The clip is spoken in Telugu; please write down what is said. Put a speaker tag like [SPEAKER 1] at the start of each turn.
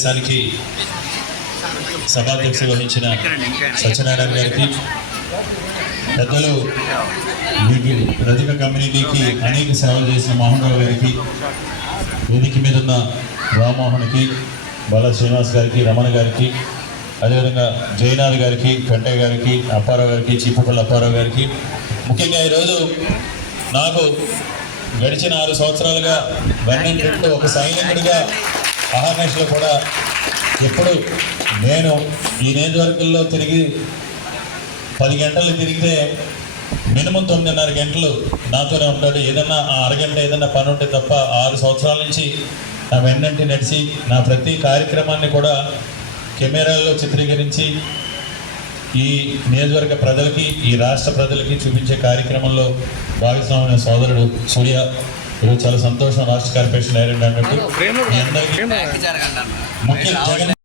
[SPEAKER 1] సమావేశానికి సభాధ్యక్ష వహించిన సత్యనారాయణ గారికి పెద్దలు మీకు రజక కమ్యూనిటీకి అనేక సేవలు చేసిన మోహన్ రావు గారికి వేదిక మీద ఉన్న రామ్మోహన్కి బాల శ్రీనివాస్ గారికి రమణ గారికి అదేవిధంగా జయనాథ్ గారికి వెంకయ్య గారికి అప్పారావు గారికి చీపుపల్లి అప్పారావు గారికి. ముఖ్యంగా ఈరోజు నాకు గడిచిన ఆరు సంవత్సరాలుగా వెన్నంటూ ఒక సైనికుడిగా అహర్నిశలో కూడా ఎప్పుడు నేను ఈ నియోజకవర్గంలో తిరిగి పది గంటలు తిరిగితే మినిమం తొమ్మిదిన్నర గంటలు నాతోనే ఉంటాడు. ఏదన్నా ఆ అరగంట ఏదన్నా పని ఉంటే తప్ప ఆరు సంవత్సరాల నుంచి నా వెన్నంటి నడిచి నా ప్రతి కార్యక్రమాన్ని కూడా కెమెరాల్లో చిత్రీకరించి ఈ నియోజకవర్గ ప్రజలకి ఈ రాష్ట్ర ప్రజలకి చూపించే కార్యక్రమంలో భాగస్వామ్య సోదరుడు సూర్య ఈరోజు చాలా సంతోషం. రాష్ట్ర కార్పొరేషన్ డైరెక్టర్ అన్నట్టు